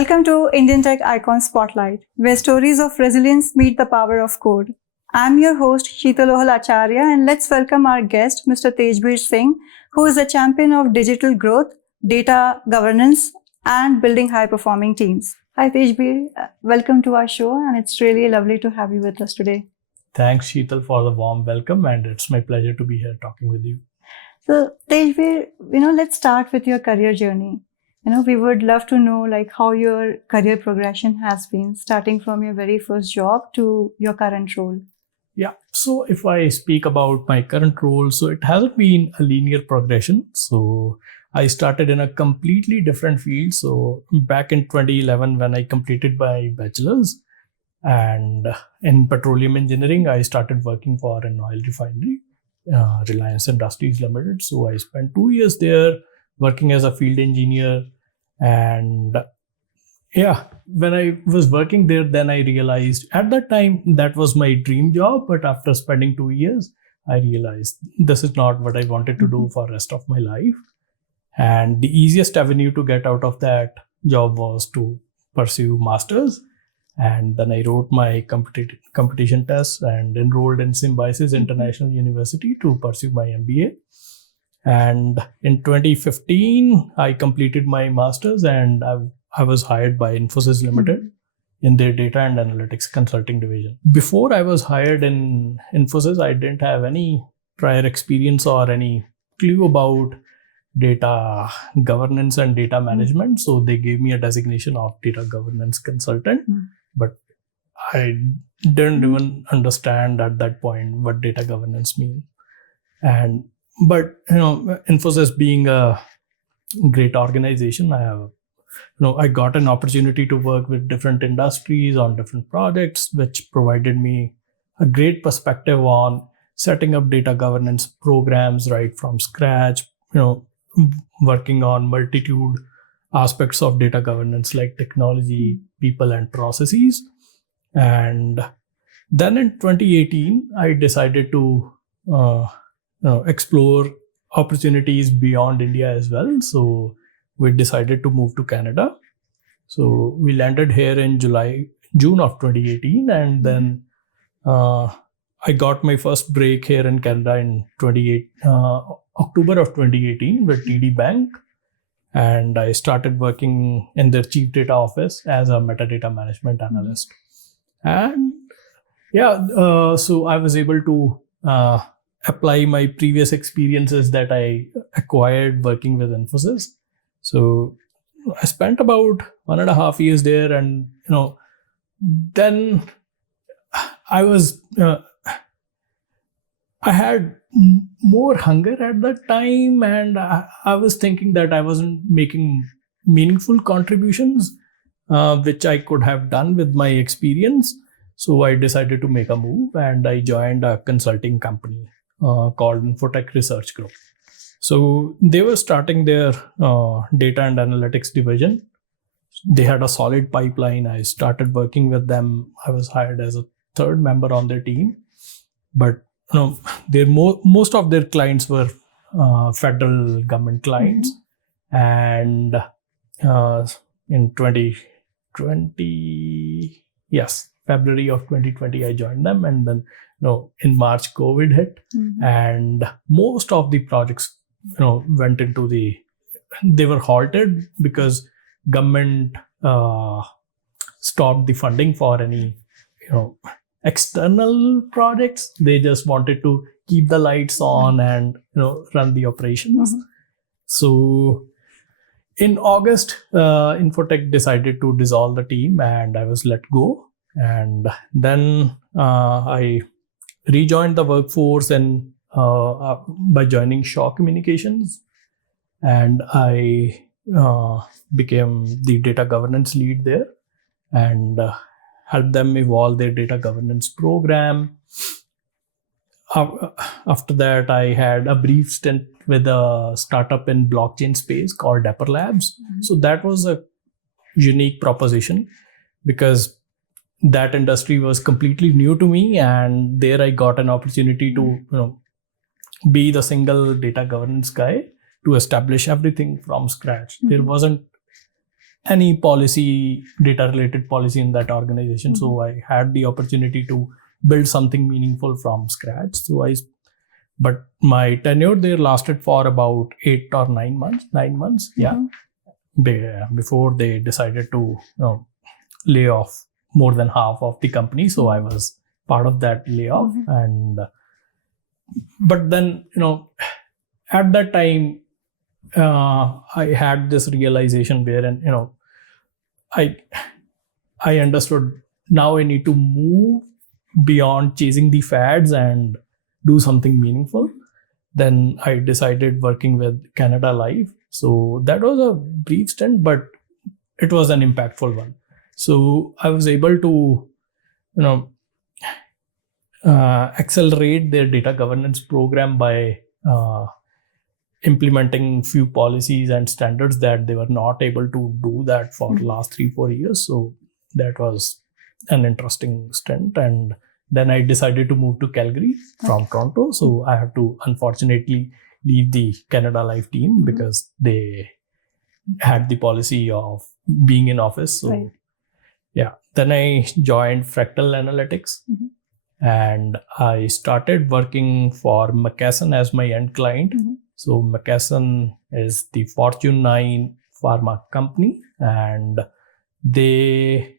Welcome to Indian Tech Icon Spotlight, where stories of resilience meet the power of code. I'm your host, Sheetalohal Acharya, and let's welcome our guest, Mr. Tejbir Singh, who is a champion of digital growth, data governance, and building high-performing teams. Hi, Tejbir. Welcome to our show, and it's really lovely to have you with us today. Thanks, Sheetal, for the warm welcome, and it's my pleasure to be here talking with you. So, Tejbir, let's start with your career journey. We would love to know how your career progression has been, starting from your very first job to your current role. Yeah, so if I speak about my current role, so it hasn't been a linear progression. So I started in a completely different field. So back in 2011, when I completed my bachelor's, and in petroleum engineering, I started working for an oil refinery, Reliance Industries Limited. So I spent 2 years there working as a field engineer. And yeah, when I was working there, then I realized at that time that was my dream job. But after spending 2 years, I realized this is not what I wanted to do for the rest of my life. And the easiest avenue to get out of that job was to pursue masters. And then I wrote my competition tests and enrolled in Symbiosis International University to pursue my MBA. And in 2015, I completed my master's, and I was hired by Infosys Limited in their data and analytics consulting division. Before I was hired in Infosys, I didn't have any prior experience or any clue about data governance and data management. So they gave me a designation of data governance consultant, but I didn't even understand at that point what data governance means. But Infosys being a great organization, I got an opportunity to work with different industries on different projects, which provided me a great perspective on setting up data governance programs right from scratch, working on multitude aspects of data governance like technology, people, and processes. And then in 2018, I decided to explore opportunities beyond India as well. So we decided to move to Canada. So we landed here in June of 2018, and then I got my first break here in Canada in October of 2018 with TD Bank, and I started working in their chief data office as a metadata management analyst. And so I was able to apply my previous experiences that I acquired working with Infosys. So I spent about 1.5 years there, and then I had more hunger at that time, and I was thinking that I wasn't making meaningful contributions, which I could have done with my experience. So I decided to make a move, and I joined a consulting company called Infotech Research Group. So they were starting their data and analytics division. They had a solid pipeline. I started working with them. I was hired as a third member on their team. But most of their clients were federal government clients. And in 2020, February of 2020, I joined them. And then in March, COVID hit, and most of the projects, went into they were halted because government stopped the funding for any, external projects. They just wanted to keep the lights on and, run the operations. So in August, Infotech decided to dissolve the team, and I was let go. And then I rejoined the workforce and by joining Shaw Communications, and I became the data governance lead there and helped them evolve their data governance program. After that, I had a brief stint with a startup in blockchain space called Dapper Labs. So that was a unique proposition because that industry was completely new to me, and there I got an opportunity to be the single data governance guy to establish everything from scratch. There wasn't any policy, data related policy in that organization. So I had the opportunity to build something meaningful from scratch. But my tenure there lasted for about 8 or 9 months. 9 months, before they decided to lay off more than half of the company. So I was part of that layoff. But then, at that time, I had this realization wherein, I understood now I need to move beyond chasing the fads and do something meaningful. Then I decided working with Canada Life. So that was a brief stint, but it was an impactful one. So I was able to, accelerate their data governance program by implementing few policies and standards that they were not able to do that for the last 3-4 years. So that was an interesting stint. And then I decided to move to Calgary from Toronto. So I had to unfortunately leave the Canada Life team because they had the policy of being in office. So then I joined Fractal Analytics and I started working for McKesson as my end client. So McKesson is the Fortune 9 pharma company, and they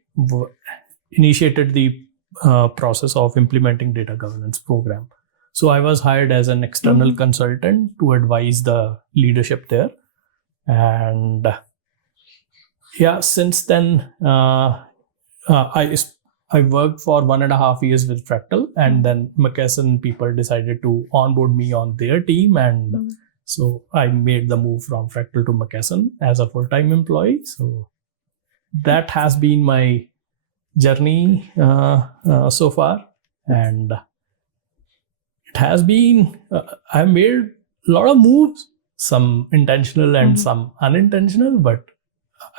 initiated the process of implementing data governance program. So I was hired as an external consultant to advise the leadership there. And since then, I worked for 1.5 years with Fractal, and then McKesson people decided to onboard me on their team. And so I made the move from Fractal to McKesson as a full-time employee. So that has been my journey so far. And it has been, I've made a lot of moves, some intentional and some unintentional, but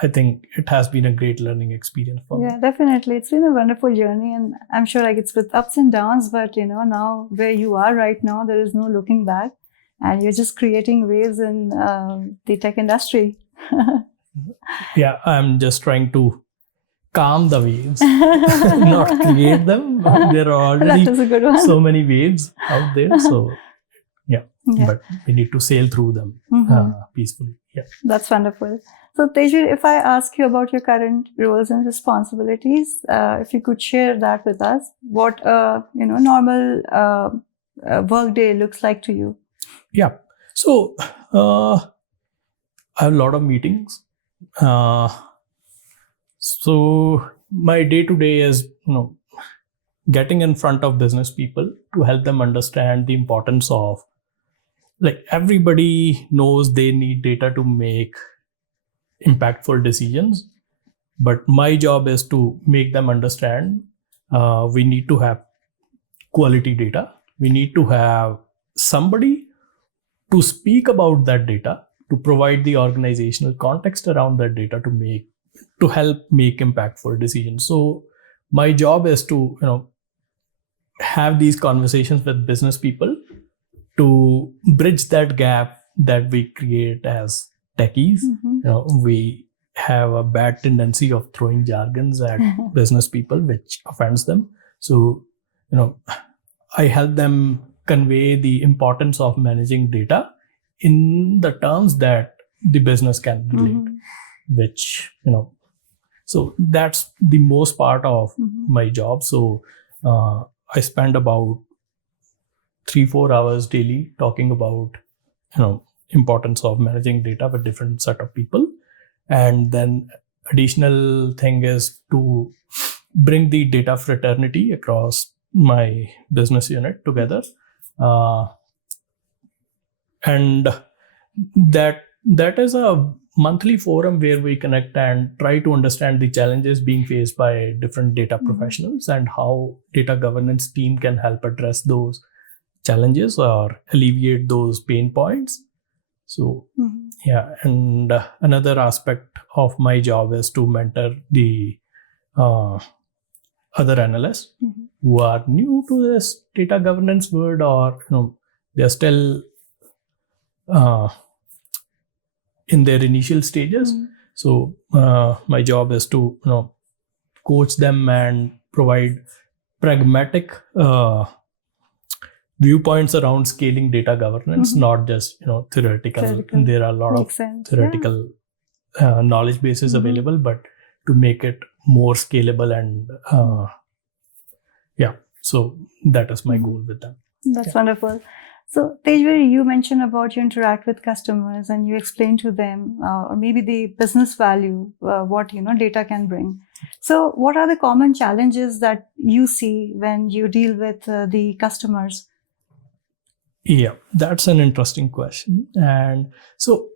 I think it has been a great learning experience for me. Yeah, definitely. It's been a wonderful journey, and I'm sure it's with ups and downs, but now where you are right now, there is no looking back, and you're just creating waves in the tech industry. Yeah, I'm just trying to calm the waves, not create them. There are already so many waves out there. So but we need to sail through them peacefully. Yeah, that's wonderful. So Tejbir, if I ask you about your current roles and responsibilities, if you could share that with us, what a normal work day looks like to you. Yeah. So I have a lot of meetings. So my day-to-day is getting in front of business people to help them understand the importance of, like, everybody knows they need data to make impactful decisions, but my job is to make them understand we need to have quality data. We need to have somebody to speak about that data, to provide the organizational context around that data to help make impactful decisions. So my job is to have these conversations with business people to bridge that gap that we create as techies. We have a bad tendency of throwing jargons at business people, which offends them. So I help them convey the importance of managing data in the terms that the business can relate, which so that's the most part of my job. So I spend about 3-4 hours daily talking about importance of managing data with different set of people. And then additional thing is to bring the data fraternity across my business unit together. And that is a monthly forum where we connect and try to understand the challenges being faced by different data professionals and how data governance team can help address those challenges or alleviate those pain points. So and another aspect of my job is to mentor the other analysts who are new to this data governance world, or they're still in their initial stages. So my job is to coach them and provide pragmatic viewpoints around scaling data governance, not just theoretical. There are a lot Makes of sense. theoretical knowledge bases available, but to make it more scalable and so that is my goal with them. That's wonderful. So Tejbir, you mentioned about you interact with customers and you explain to them or maybe the business value, what data can bring. So what are the common challenges that you see when you deal with the customers? Yeah, that's an interesting question. And so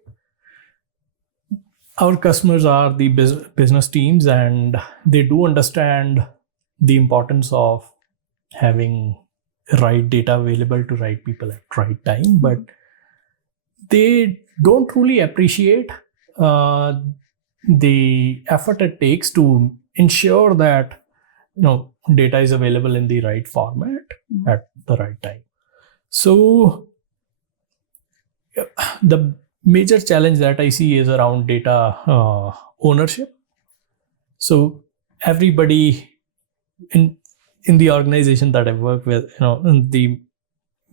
our customers are the business teams, and they do understand the importance of having right data available to right people at right time, but they don't truly appreciate the effort it takes to ensure that data is available in the right format at the right time. So the major challenge that I see is around data ownership. So everybody in the organization that I work with, the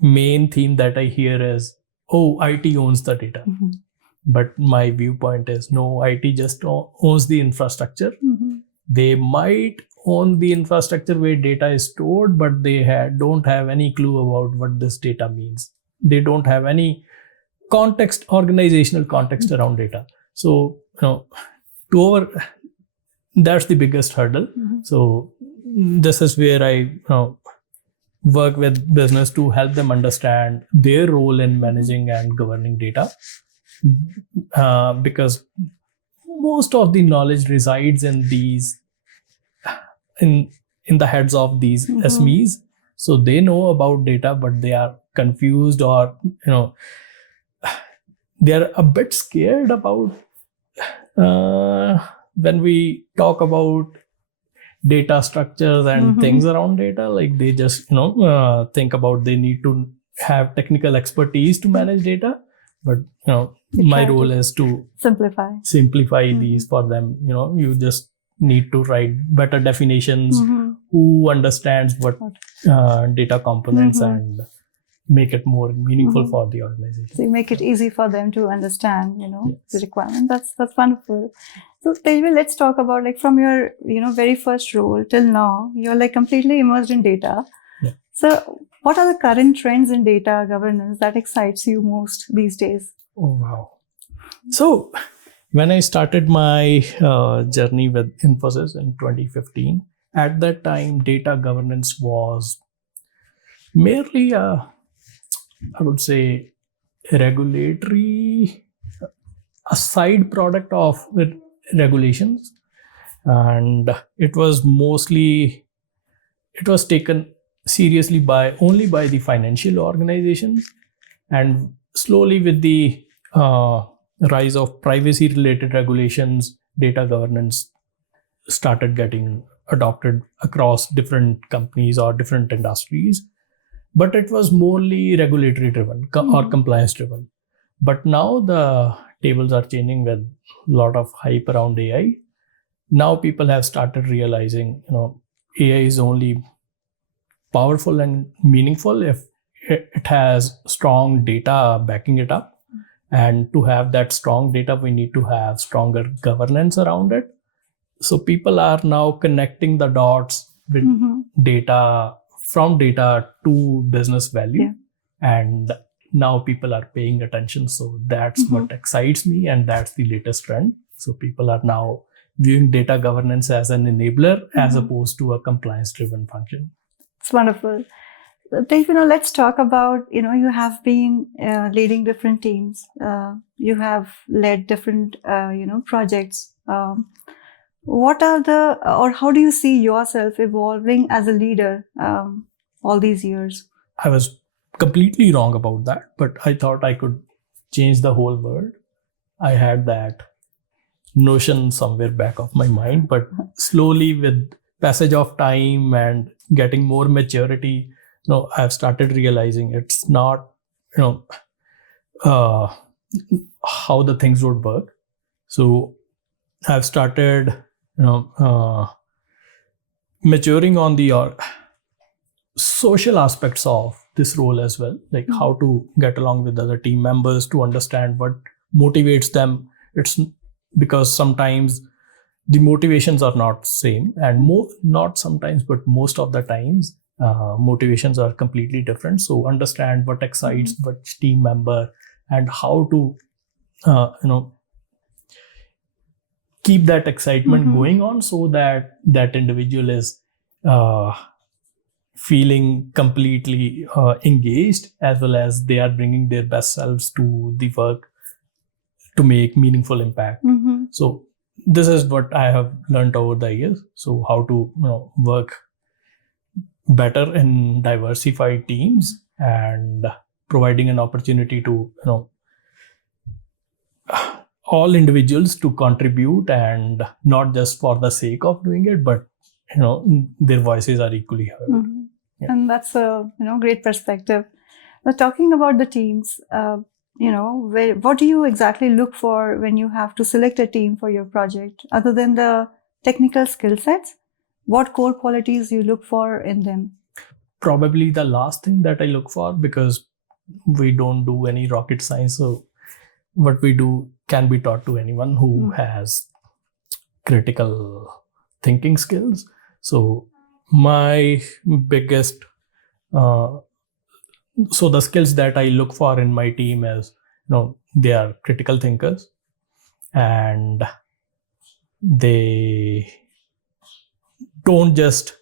main theme that I hear is, oh, IT owns the data. But my viewpoint is, no, IT just owns the infrastructure. They might own the infrastructure where data is stored, but they don't have any clue about what this data means. They don't have any context, organizational context around data. So, that's the biggest hurdle. So this is where I work with business to help them understand their role in managing and governing data, because most of the knowledge resides in the heads of these SMEs. So they know about data, but they are confused, or they are a bit scared about when we talk about data structures and things around data. Like they just think about they need to have technical expertise to manage data, but my role is to simplify these for them. You just need to write better definitions, who understands what data components, and make it more meaningful for the organization. So you make it easy for them to understand, the requirement. That's wonderful. So Tejbir, let's talk about from your very first role till now, you're completely immersed in data. Yeah. So what are the current trends in data governance that excites you most these days? Oh wow! So when I started my journey with Infosys in 2015, at that time data governance was merely I would say regulatory, a side product of regulations, and it was taken seriously only by the financial organizations, and slowly with the rise of privacy related regulations, data governance started getting adopted across different companies or different industries. But it was morely regulatory driven or compliance driven. But now the tables are changing with a lot of hype around AI. Now people have started realizing, AI is only powerful and meaningful if it has strong data backing it up. And to have that strong data, we need to have stronger governance around it. So people are now connecting the dots with data, from data to business value. And now people are paying attention. So that's what excites me, and that's the latest trend. So people are now viewing data governance as an enabler as opposed to a compliance driven function. It's wonderful. Tejbir, let's talk about, you have been leading different teams. You have led different, projects. What are how do you see yourself evolving as a leader all these years? I was completely wrong about that, but I thought I could change the whole world. I had that notion somewhere back of my mind, but slowly with passage of time and getting more maturity, I've started realizing it's not, how the things would work. So I've started, maturing on the social aspects of this role as well, like how to get along with other team members, to understand what motivates them. It's because sometimes the motivations are not same, and not sometimes, but most of the times motivations are completely different. So understand what excites which team member, and how to keep that excitement going on, so that that individual is feeling completely engaged, as well as they are bringing their best selves to the work to make meaningful impact. So this is what I have learned over the years. So how to work better in diversified teams, and providing an opportunity to all individuals to contribute, and not just for the sake of doing it, but their voices are equally heard. Yeah. And that's a great perspective. Now, talking about the teams, what do you exactly look for when you have to select a team for your project? Other than the technical skill sets, what core qualities you look for in them? Probably the last thing that I look for, because we don't do any rocket science, so what we do can be taught to anyone who has critical thinking skills. So my biggest so the skills that I look for in my team is, they are critical thinkers, and they don't just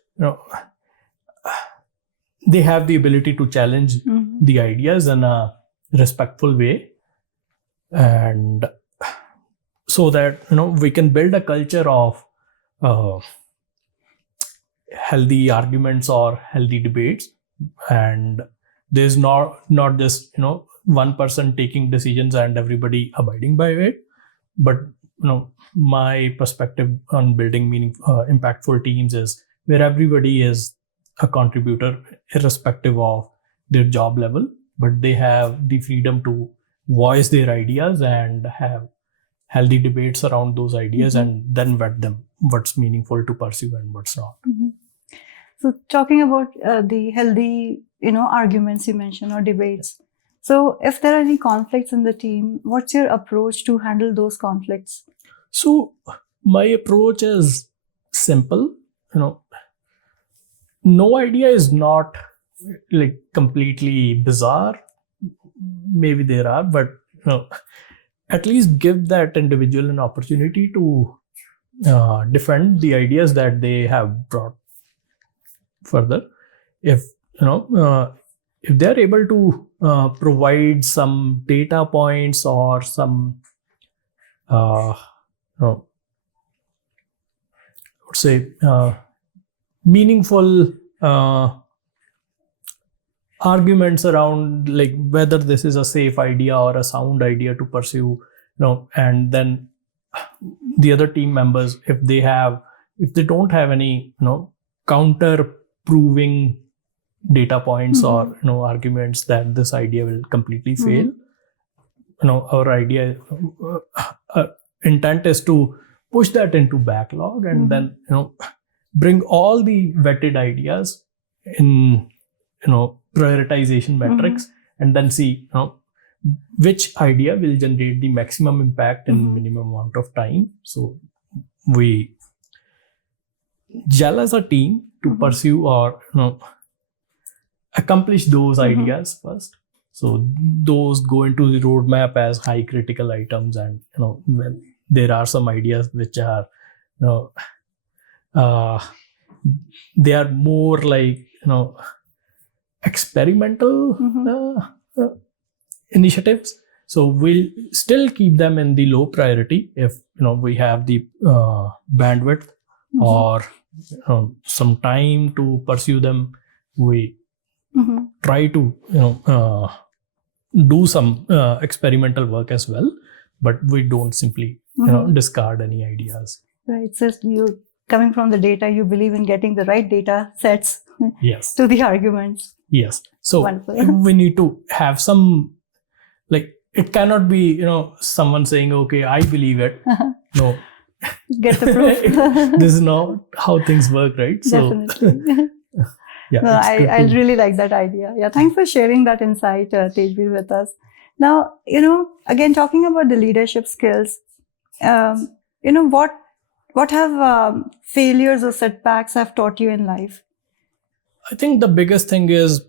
they have the ability to challenge the ideas in a respectful way, and so that we can build a culture of healthy arguments or healthy debates. And there's not just one person taking decisions and everybody abiding by it, but my perspective on building impactful teams is where everybody is a contributor, irrespective of their job level, but they have the freedom to voice their ideas and have healthy debates around those ideas, and then vet them, what's meaningful to pursue and what's not. So talking about the healthy arguments you mentioned, or debates, so if there are any conflicts in the team, what's your approach to handle those conflicts? So my approach is simple. No idea is not like completely bizarre. Maybe there are, but at least give that individual an opportunity to defend the ideas that they have brought further. If if they're able to provide some data points or some meaningful arguments around, like whether this is a safe idea or a sound idea to pursue, and then the other team members, if they don't have any counter proving data points or arguments that this idea will completely fail, our idea intent is to push that into backlog, and then bring all the vetted ideas in prioritization metrics, and then see which idea will generate the maximum impact in minimum amount of time. So we gel as a team to pursue or accomplish those ideas first. So those go into the roadmap as high critical items, and when there are some ideas which are they are more like experimental initiatives. So we'll still keep them in the low priority if we have the bandwidth or some time to pursue them. We try to do some experimental work as well, but we don't simply discard any ideas. Right. So you, coming from the data, you believe in getting the right data sets Yes. to the arguments. Yes. So Wonderful. we need to have some, like, it cannot be someone saying, okay, I believe it. No, get the proof. This is not how things work, right? Definitely. Yeah, No, it's good I to- really like that idea. Yeah, thanks for sharing that insight, Tejbir, with us. Now, again, talking about the leadership skills, what have failures or setbacks have taught you in life? I think the biggest thing is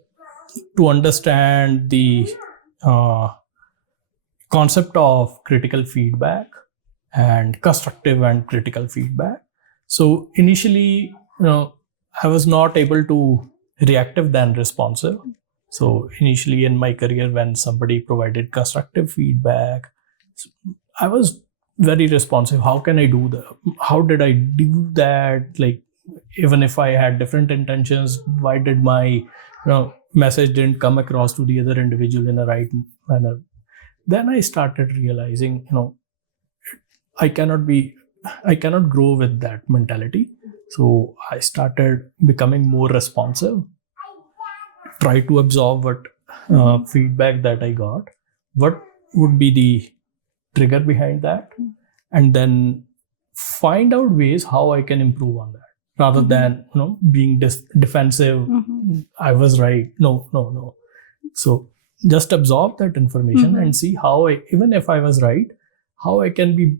to understand the uh, concept of critical feedback and constructive and critical feedback. So initially, I was not able to reactive than responsive. So initially in my career, when somebody provided constructive feedback, I was very responsive. How can I do that? How did I do that? Like, even if I had different intentions, why did my message didn't come across to the other individual in the right manner? Then I started realizing, I cannot grow with that mentality. So I started becoming more responsive, try to absorb what feedback that I got, what would be the trigger behind that, and then find out ways how I can improve on that rather than being defensive. I was right. No. So just absorb that information and see how even if I was right, how I can be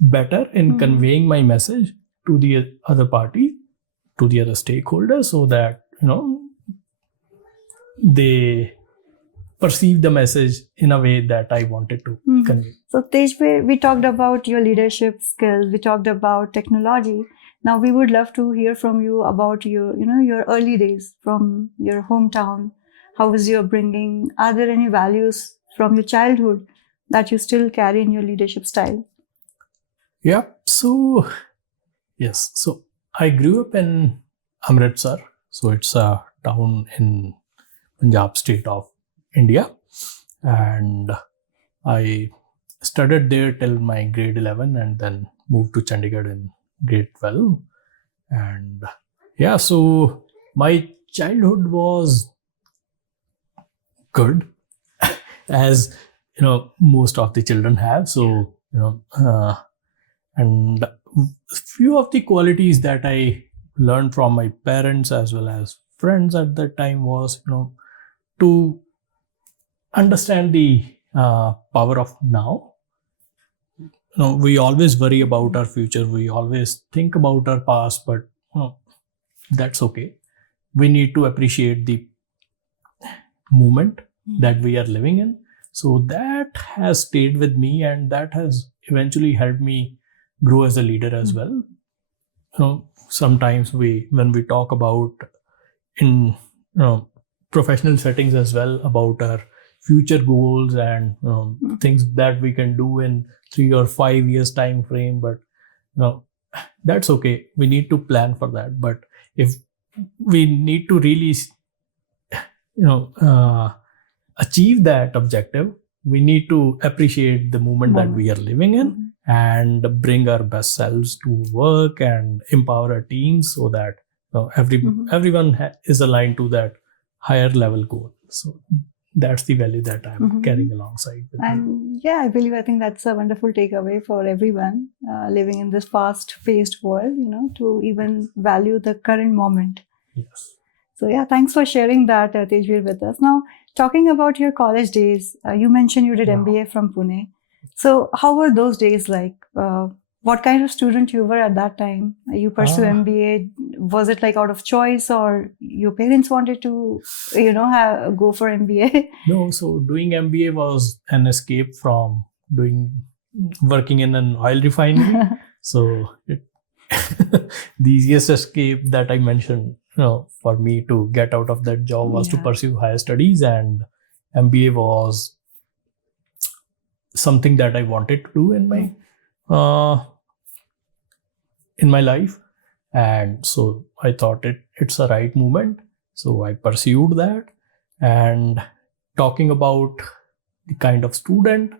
better in conveying my message to the other party, to the other stakeholder, so that they perceive the message in a way that I wanted to convey. So Tejbir, we talked about your leadership skills, we talked about technology. Now we would love to hear from you about your early days from your hometown. How was your upbringing? Are there any values from your childhood that you still carry in your leadership style? Yeah. So yes. So I grew up in Amritsar. So it's a town in Punjab state of India, and I studied there till my grade 11 and then moved to Chandigarh in grade 12. And yeah, so my childhood was good, as most of the children have. So and few of the qualities that I learned from my parents as well as friends at that time was to understand the power of now. We always worry about our future, we always think about our past, but that's okay. We need to appreciate the moment that we are living in. So that has stayed with me, and that has eventually helped me grow as a leader as well. Sometimes when we talk about in professional settings as well about our future goals and things that we can do in 3 or 5 years time frame, but that's okay. We need to plan for that. But if we need to really achieve that objective, we need to appreciate the moment that we are living in and bring our best selves to work and empower our teams so that everyone is aligned to that higher level goal. So that's the value that I'm carrying alongside with and me. I think that's a wonderful takeaway for everyone living in this fast-paced world, to even value the current moment. Yes. So thanks for sharing that, Tejbir, with us. Now, talking about your college days, you mentioned you did MBA from Pune. So how were those days like? What kind of student you were at that time? You pursue MBA. Was it like out of choice, or your parents wanted to, go for MBA? No, so doing MBA was an escape from working in an oil refinery. So the easiest escape that I mentioned, for me to get out of that job was to pursue higher studies, and MBA was something that I wanted to do in my life. And so I thought it's a right moment. So I pursued that. And talking about the kind of student,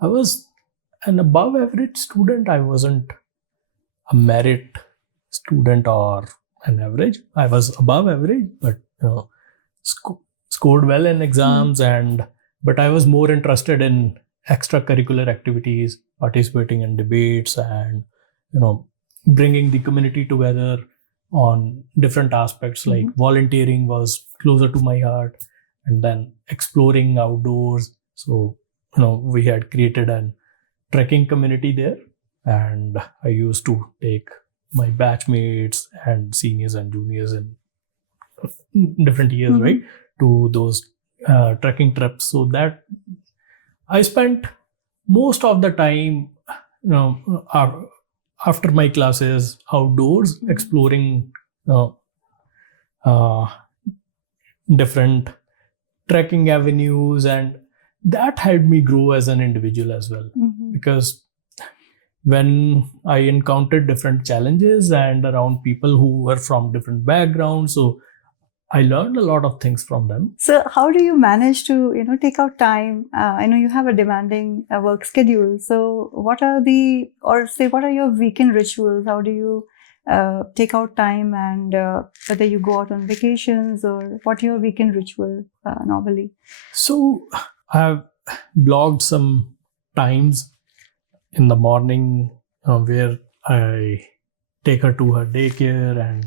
I was an above average student. I wasn't a merit student or an average. I was above average, but scored well in exams, but I was more interested in extracurricular activities, participating in debates and bringing the community together on different aspects, like volunteering was closer to my heart, and then exploring outdoors. So, we had created an trekking community there, and I used to take my batchmates and seniors and juniors in different years, right, to those trekking trips. So that I spent most of the time, after my classes outdoors, exploring different trekking avenues, and that helped me grow as an individual as well. Because when I encountered different challenges and around people who were from different backgrounds, so I learned a lot of things from them. So how do you manage to, take out time? I know you have a demanding work schedule. So what are your weekend rituals? How do you take out time, and whether you go out on vacations, or what your weekend ritual normally? So I've blogged some times in the morning where I take her to her daycare,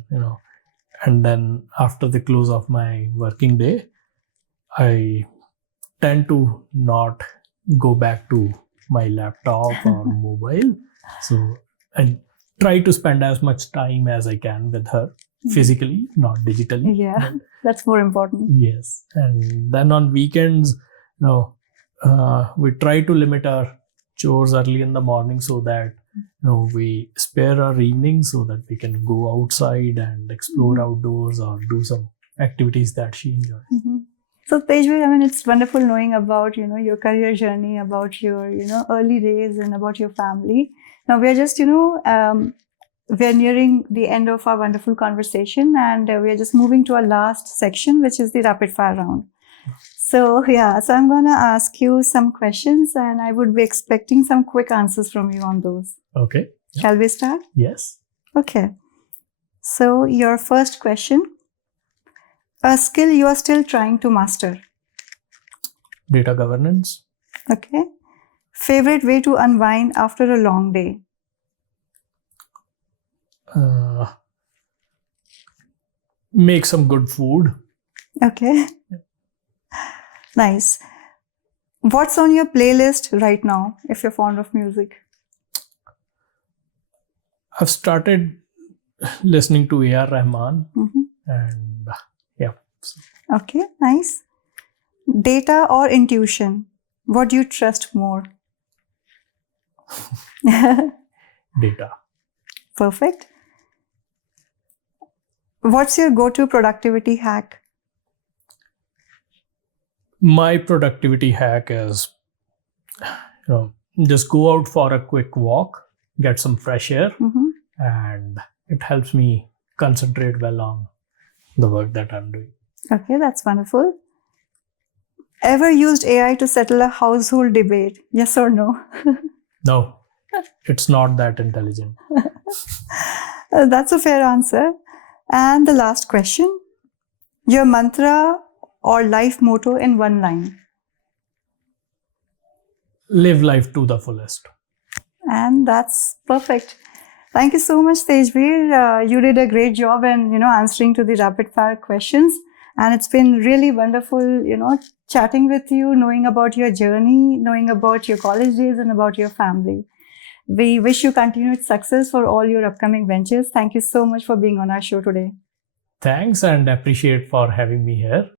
and then after the close of my working day, I tend to not go back to my laptop or mobile. So I try to spend as much time as I can with her physically, not digitally. Yeah, that's more important. Yes. And then on weekends, we try to limit our chores early in the morning so that we spare our evenings so that we can go outside and explore outdoors or do some activities that she enjoys. So Tejbir, it's wonderful knowing about your career journey, about your early days, and about your family. Now we are just we're nearing the end of our wonderful conversation, and we are just moving to our last section, which is the rapid fire round. So I'm going to ask you some questions, and I would be expecting some quick answers from you on those. Okay. Yeah. Shall we start? Yes. Okay. So your first question, a skill you are still trying to master? Data governance. Okay. Favorite way to unwind after a long day? Make some good food. Okay. Nice. What's on your playlist right now, if you're fond of music? I've started listening to A.R. Rahman, and Okay, nice. Data or intuition? What do you trust more? Data. Perfect. What's your go-to productivity hack? My productivity hack is, just go out for a quick walk, get some fresh air, and it helps me concentrate well on the work that I'm doing. Okay, that's wonderful. Ever used AI to settle a household debate? Yes or no? No, it's not that intelligent. That's a fair answer. And the last question, your mantra or life motto in one line? Live life to the fullest. And that's perfect. Thank you so much, Tejbir. You did a great job in, answering to the rapid fire questions. And it's been really wonderful, chatting with you, knowing about your journey, knowing about your college days, and about your family. We wish you continued success for all your upcoming ventures. Thank you so much for being on our show today. Thanks, and appreciate for having me here.